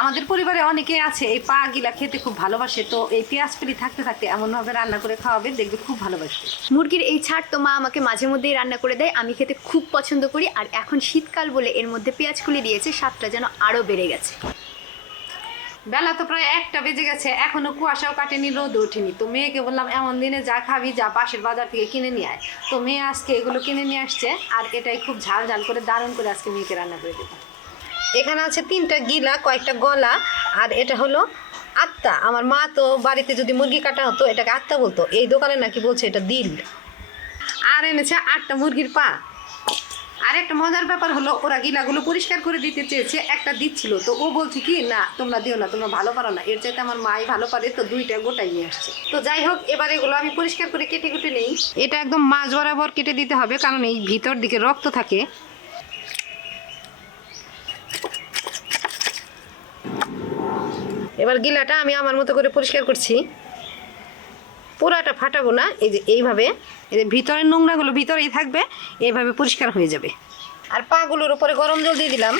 আমাদের পরিবারে অনেকে আছে এই পা গিলা খেতে খুব ভালোবাসে তো এই পেঁয়াজ ফেলি থাকতে থাকতে এমনভাবে রান্না করে খাওয়াবে দেখবে খুব ভালোবাসবে মুরগির এই ছাড় তো মা আমাকে মাঝে মধ্যেই রান্না করে দেয় আমি খেতে খুব পছন্দ করি আর এখন শীতকাল বলে এর মধ্যে পেঁয়াজ খুলে দিয়েছে স্বাদটা যেন আরও বেড়ে গেছে। বেলা তো প্রায় একটা বেজে গেছে এখনও কুয়াশাও কাটেনি রোদ ওঠেনি। তো মেয়েকে বললাম এমন দিনে যা খাবি যা পাশের বাজার থেকে কিনে নিয়ে আয়। তো মেয়ে আজকে এগুলো কিনে নিয়ে আসছে আর এটাই খুব ঝাল ঝাল করে দারুণ করে আজকে মেয়েকে রান্না করে দেবো। এখানে আছে তিনটা গিলা, কয়েকটা গলা, আর এটা হলো আত্মা। আমার মা তো বাড়িতে যদি মুরগি কাটা হতো, এটাকে আত্মা বলতো। এই দোকানে নাকি বলছে এটা দিল। আর এনেছে আটটা মুরগির পা। আর একটা মজার ব্যাপার হলো, ওরা গিলাগুলো পরিষ্কার করে দিতে চেয়েছে, একটা দিচ্ছিল। তো ও বলছে কি, না, তোমরা দিও না, তোমরা ভালো পারো না। এর চাইতে আমার মাই ভালো পারে, তো দুইটা গোটাই নিয়ে আসছে। তো যাই হোক, এবার এগুলো আমি পরিষ্কার করে কেটে কুটে নেই। এটা একদম মাছ বরাবর কেটে দিতে হবে, কারণ এই ভিতর দিকে রক্ত থাকে। এবার গিলাটা আমি আমার মতো করে পরিষ্কার করছি। পুরাটা ফাটাবো না, এই যে এইভাবে। এই ভিতরের নোংরাগুলো ভিতরেই থাকবে, এইভাবে পরিষ্কার হয়ে যাবে। আর পাগুলোর উপরে গরম জল দিয়ে দিলাম।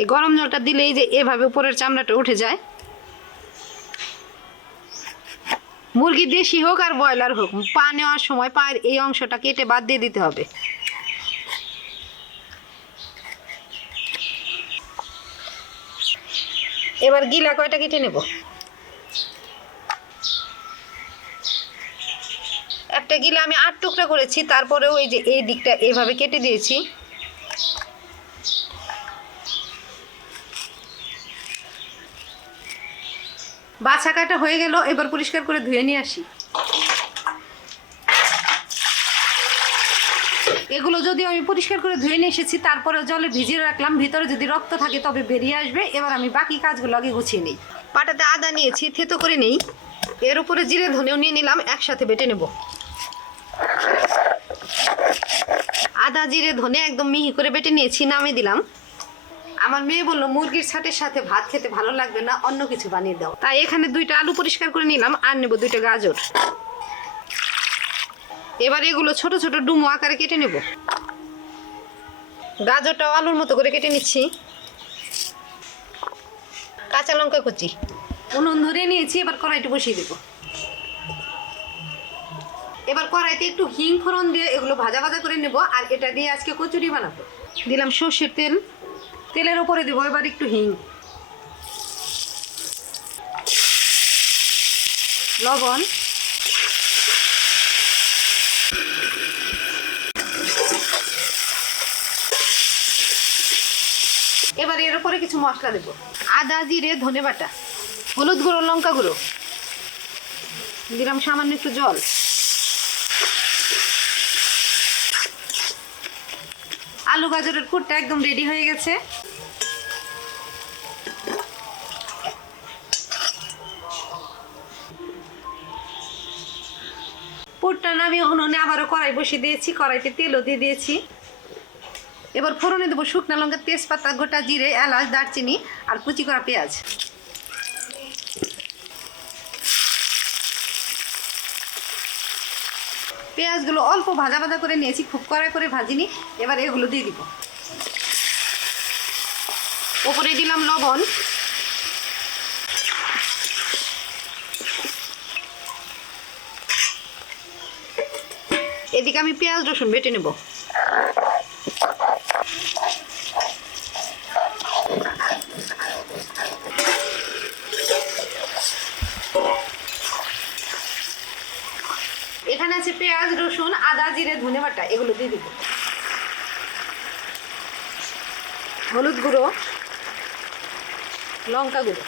এই গরম জলটা দিলেই যে এভাবে উপরের চামড়াটা উঠে যায়। মুরগি দেশি হোক আর ব্রয়লার হোক পা নেওয়ার সময় পায়ের এই অংশটা কেটে বাদ দিয়ে দিতে হবে। এবার গিলা কয়টা কেটে নেব? একটা গিলা আমি আট টুকরা করেছি, তারপরেও এই যে এই দিকটা এভাবে কেটে দিয়েছি। বাছা কাটা হয়ে গেল, এবার পরিষ্কার করে ধুয়ে নিয়ে আসি। এগুলো যদি আমি পরিষ্কার করে ধুয়ে নিয়ে এসেছি, তারপরে জলে ভিজিয়ে রাখলাম, ভিতরে যদি রক্ত থাকে তবে বেরিয়ে আসবে। এবার আমি বাকি কাজগুলো আগে গুছিয়ে নিই। পাটাতে আদা নিয়েছি, থেতো করে নেই। এর উপরে জিরে, ধনেও নিয়ে নিলাম, একসাথে বেটে নেব। আদা, জিরে, ধনে একদম মিহি করে বেটে নিয়েছি, নামিয়ে দিলাম। আমার মেয়ে বলল, মুরগির ছাটের সাথে ভাত খেতে ভালো লাগবে না, অন্য কিছু বানিয়ে দাও। তাই এখানে দুইটা আলু পরিষ্কার করে নিলাম, আর নেব দুইটা গাজর। এবার এগুলো ছোট ছোট ডুমো আকারে কেটে নেব। গাজরটাও আলুর মতো করে কেটে নিচ্ছি। কাঁচা লঙ্কা কুচি। উনুন ধরে নিয়েছি, এবার কড়াইটা বসিয়ে দেব। এবার কড়াইতে একটু হিং ফোড়ন দিয়ে এগুলো ভাজা ভাজা করে নেব, আর এটা দিয়ে আজকে কচুরি বানাবো। দিলাম সর্ষের তেল। তেলের উপরে দেবো এবার একটু হিং। লবণ। এবার এর উপরে কিছু মশলা দেব। আদা, জিরে, ধনে বাটা, হলুদ গুঁড়ো, লঙ্কা গুঁড়ো। দিলাম সামান্য একটু জল। আলু গাজরের কুটটা একদম রেডি হয়ে গেছে। পুরটা নামিয়ে উনুনে আবারও কড়াই বসিয়ে দিয়েছি, কড়াইতে তেলও দিয়ে দিয়েছি। এবার ফোড়নে দেবো শুকনো লঙ্কা, তেজপাতা, গোটা জিরে, এলাচ, দারচিনি আর কুচি করা পেঁয়াজ। পেঁয়াজগুলো অল্প ভাজা ভাজা করে নিয়েছি, খুব কড়া করে ভাজিনি, এবার এগুলো দিয়ে দিব। ওপরে দিলাম লবণ। এদিকে আমি পেঁয়াজ, রসুন বেটে নেব এখানে আছে পেঁয়াজ রসুন আদা, জিরে, ধনে বাটা, এগুলো দিয়ে দিব। হলুদ গুঁড়ো, লঙ্কা গুঁড়ো।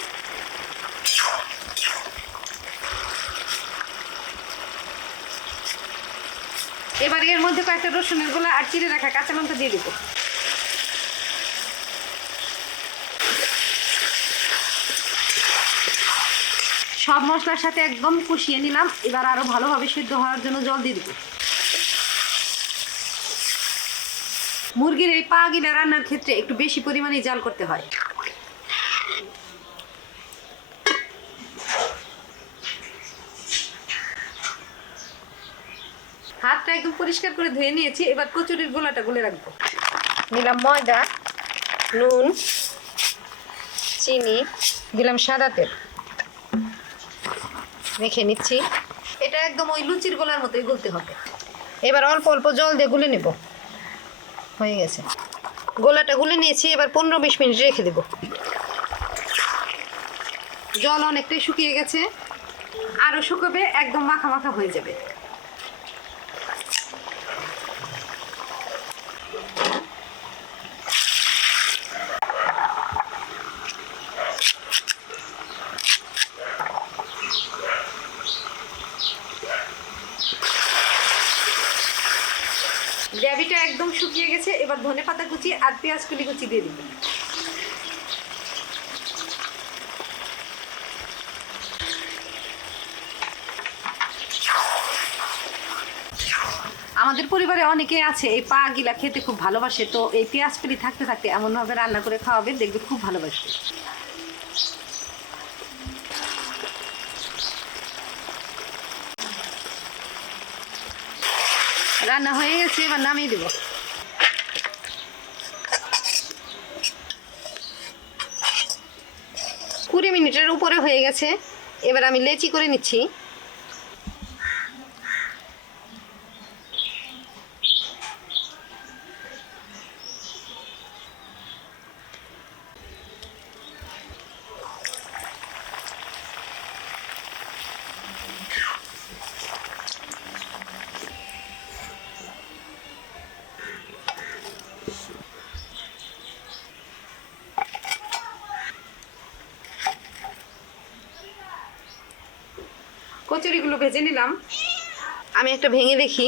এবার এর মধ্যে কয়েকটা রসুনের গোলা আর চিড়ে রাখা কাঁচা লঙ্কা দিয়ে দিব। সব মশলার সাথে একদম কষিয়ে নিলাম। এবার আরও ভালোভাবে সিদ্ধ হওয়ার জন্য জল দিয়ে দিব। মুরগির এই পা গিলা রান্নার ক্ষেত্রে একটু বেশি পরিমাণে জাল করতে হয়। হাতটা একদম পরিষ্কার করে ধুয়ে নিয়েছি এবার কচুরির গোলাটা গুলে রাখব। নিলাম ময়দা নুন চিনি দিলাম সাদা তেল। রেখে নিচ্ছি। এটা একদম ওই লুচির গোলার মতোই গুলতে হবে। এবার অল্প অল্প জল দিয়ে গুলে নেব। হয়ে গেছে। গোলাটা গুলে নিয়েছি, এবার পনেরো বিশ মিনিট রেখে দেব। জল অনেকটাই শুকিয়ে গেছে আরও শুকাবে, একদম মাখা মাখা হয়ে যাবে গ্রেভিটা একদম শুকিয়ে গেছে, এবার ধনে পাতা কুচি আর পেঁয়াজ কুলি কুচি দিয়ে দিবেন আমাদের পরিবারে অনেকে আছে, এই পা গিলা খেতে খুব ভালোবাসে, তো এই পেঁয়াজ কুলি থাকতে থাকতে এমনভাবে রান্না করে খাওয়াবে, দেখবে খুব ভালোবাসবে। রান্না হয়ে গেছে, এবার নামিয়ে দেবো। কুড়ি মিনিটের উপরে হয়ে গেছে। এবার আমি লেচি করে নিচ্ছি। কচুরিগুলো ভেজে নিলাম। আমি একটা ভেঙে দেখি।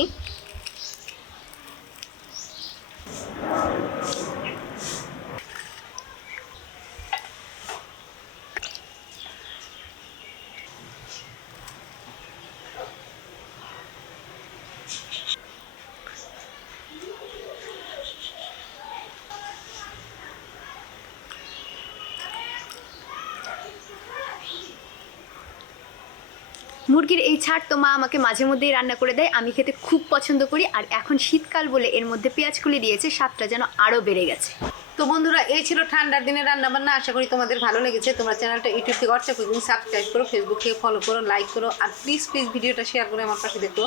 মুরগির এই ছাড় তো মা আমাকে মাঝে মধ্যেই রান্না করে দেয়। আমি খেতে খুব পছন্দ করি, আর এখন শীতকাল বলে এর মধ্যে পেঁয়াজ কুলি দিয়েছে, স্বাদটা যেন আরও বেড়ে গেছে। তো বন্ধুরা, এই ছিল ঠান্ডার দিনে রান্না বান্না আশা করি তোমাদের ভালো লেগেছে। তোমরা চ্যানেলটা ইউটিউব থেকে হোয়াটসঅ্যাপ কুকিং সাবস্ক্রাইব করো ফেসবুক থেকে ফলো করো লাইক করো, আর প্লিজ প্লিজ ভিডিওটা শেয়ার করে আমার পাশে দেখো।